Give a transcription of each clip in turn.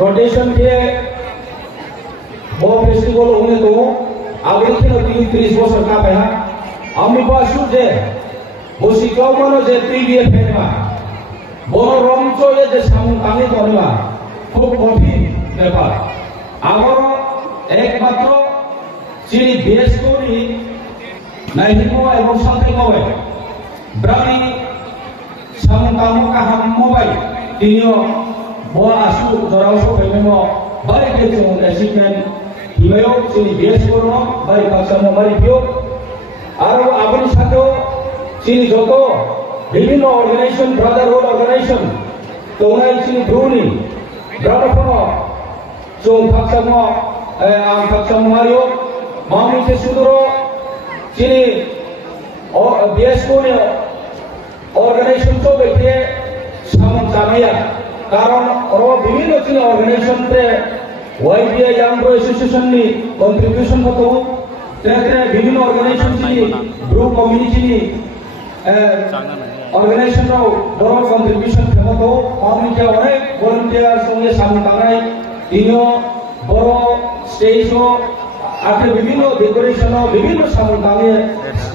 rotation ke bo festival उने तो abri kino 30 bosor ka pa ha ami ba su je bosi kau mano je trivia phema boro romcho je samun kami koriba খুব কঠিন ব্যাপার আমার একমাত্র যিনি বেশ করি নাইহিম এবং সাথে কবে ব্রাহ্মী সামুকাম কাহাম মোবাইল তিনিও বড় আসু জরাওস ফেমেম বাড়িতে চুন এসিকেন হিমেও যিনি বেশ করুন বাড়ি কাছাম বাড়ি পিও আর আপনি সাথেও যিনি যত বিভিন্ন অর্গানাইজেশন ব্রাদারহুড অর্গানাইজেশন তোমরা যিনি ব্রুনি Berapa jom faksamu ang faksamu Mario mami ke suduro sini BSO ni organization to bekhe samang samaya karon oro bibhinno sini organization te YBI Young Pro Association ni contribution koto te bibhinno organization sini group community ni organization ro boro contribution khemoto ami ke onek volunteer songe samtanai dino boro stage ho ate bibhinno decoration ho bibhinno samtane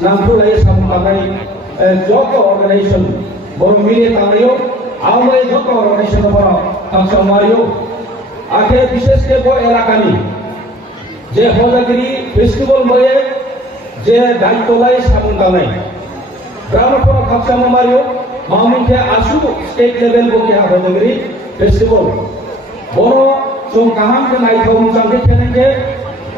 nampu lai samtanai joto organization boro mile tanayo amai joto organization boro taksamariyo ate bishesh ke bo elakani je hodagiri festival moye je daitolai samtanai Berapa faksamu Mario mami ke asu state level bo ke hodagiri festival boro jom kaham ke nai thom jangke kenenge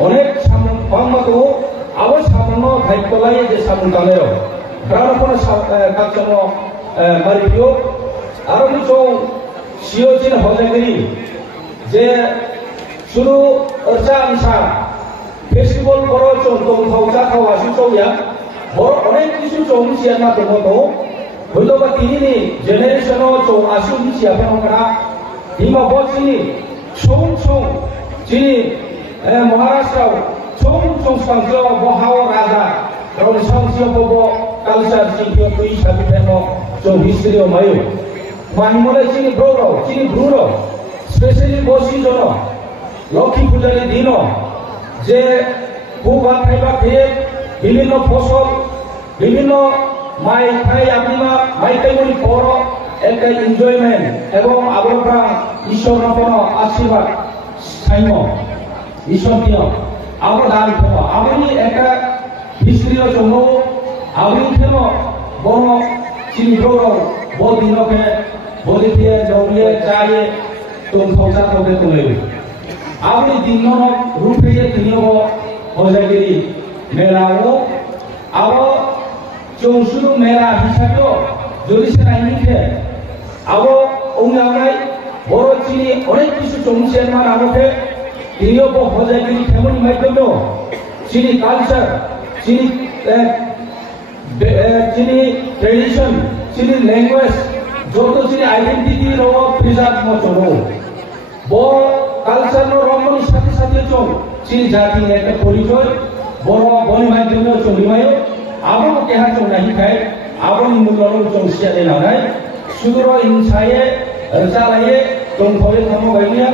onek samung pangmato awas samono daitolai je samtanayo berapa faksamu Mario aro ni jom siojin hodagiri je suru orcha ansa festival boro jom dong thauja khawasu chauya boro onek kisu chong siana tomoto hoiloba tinini generation o chong asu siapa nokra hima bochini chong chini Maharashtra chong sangjo bohao raja ron sangjo bobo culture singyo tui sabi peno chong history o mayo mahimole chini bruro especially bosi jono lokhi pujari dino je kuba khaiba khie বিভিন্ন ফসল বিভিন্ন মাই খাই আপনিমা মাই কাইমনি পর একটা enjoyment এবং আবরপ্রা ঈশ্বর নপন আশীর্বাদ সাইম ঈশ্বর দিও আবর দান খেম আমি একটা হিস্ট্রিও জন্য আমি খেম বড় চিনিগ্রহ বদিনকে বদিতে জগিয়ে চাইয়ে তোম খৌচা খবে তোলে আমি দিনক রূপে তিনিও হজাগিরি মেলাও আবো চৌশুরু মেলা হিসাবেও যদি সে নাইনিকে আবো ওনাই বড় চিনি অনেক কিছু চমুচের মান আমাকে তিনিও হজাগিরি কেমন মাধ্যমে চিনি কালচার চিনি ট্রেডিশন চিনি ল্যাঙ্গুয়েজ যত চিনি আইডেন্টিটি র প্রিজার্ভ মতন বড় কালচার রমণীর সাথে সাথে চল চিনি জাতি একটা পরিচয় বড় বনি মাধ্যমে চলিমায় আবো কেহা চল নাহি খায় আবো মূল্যর চল সিয়ালে লাগায় সুদূর ইনসায়ে রচালায়ে তংফলে থাম গাইনিয়া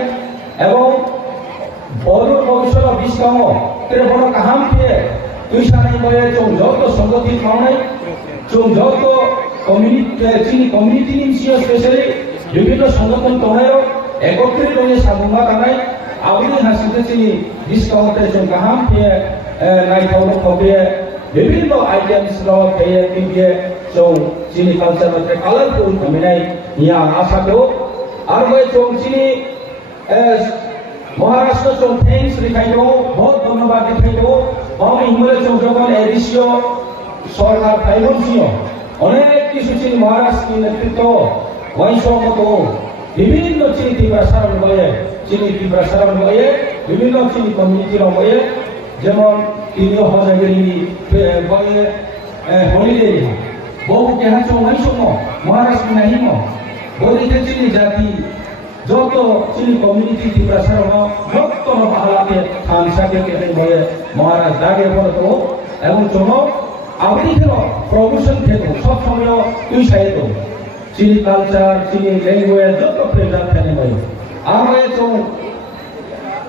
এবং বড় ভবিষ্যৎ বিস্কাম তেরে বড় কাহাম পেয়ে তুই সানাই করে চল যত সংগতি খাওয়াই চল যত কমিউনিটি নিমসিও স্পেশালি বিভিন্ন সংগঠন তোমরাও একত্রিত হয়ে সামুমা কানাই আবুনি হাসিতে চিনি ডিসকাউন্টে চল কাহাম পেয়ে নাইথাউনো খবে বিভিন্ন আইটেমস র পেয়ে দিয়ে চল চিনি কালচার মধ্যে কালারফুল কমিনাই ইয়া আশাকেও আর মই চল চিনি মহারাষ্ট্র চল থ্যাঙ্কস লিখাইও বহুত ধন্যবাদ লিখাইও আমি ইংরে চল যখন এডিশিও সরকার ফাইনান্সিও অনেক কিছু চিনি মহারাষ্ট্র নেতৃত্ব বৈষম্যত বিভিন্ন চিনি তীব্রাসারণ হয়ে বিভিন্ন চিনি কমিউনিটির হয়ে যেমন তিনিও হজাগিরি হলিডে বহু কেহা চৌমাই সম মহারাষ্ট্র নাহিম বলিতে চিনি জাতি যত চিনি কমিউনিটি তীব্রাসারণ যত হালাতে থানসাকে কেটে হয়ে মহারাজ দাগে পড়তো এবং চমক আপনি কেন প্রমোশন থেকে সব সময় তুই সাইতো চিনি কালচার চিনি ল্যাঙ্গুয়েজ যত প্রেজার ফেলে ভাই आरो जों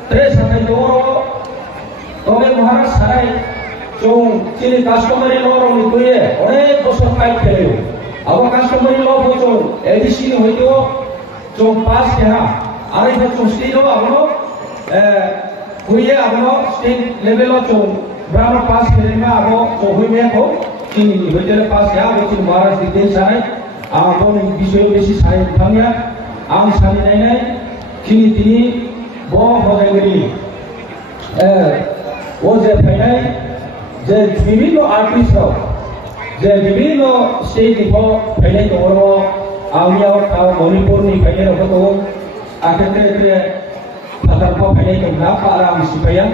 ड्रेस हाथाय दङ तबे महाराज साराय जों चिनि कास्टमारि ल रंनि गए अनेक बছর फाइट खेले अब कास्टमारि ल बो जों एडिसी हयतो जों पास केहा आरो जों स्टेट आबनो गए आबनो स्टेट लेवल जों ब्राह्मण पास खेलेमा आबो जों होइमे को चिनि हयतो पास केहा आबो चिनि महाराज दिते साराय आबो बिषय बेसि साराय थांया आं सालिनाय चिनि दिनि ब हजायगरि वो जे फैनाय जे विभिन्न आर्टिस्ट जे विभिन्न स्टेट निफ्राय फैनाय दङ आंनियाव मणिपुरनि फैनाय दङ आखेत्रे फाथारफ्राव फैनाय दं ना बारा आं सिफाया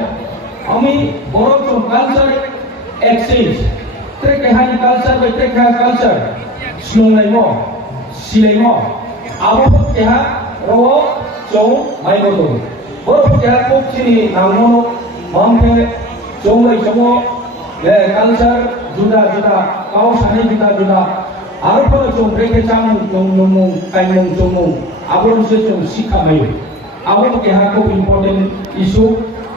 आमी बर' जों कालचार एक्सचेंज ट्रेकेहानि कालचार बाय ट्रेकेहा कालचार सिलंनायमो सिलायमो आबो केहा रव जों माइबो दं बर' केहा कोचिनि नांगौ मामके जोंलै जोंगो ले कालचार जुदा जुदा काव सानै जुदा जुदा आरो जों ब्रेके चां जों नमु काइमु जों आबो से जों सिखामायो आबो केहा को इम्पोर्टेंट इशू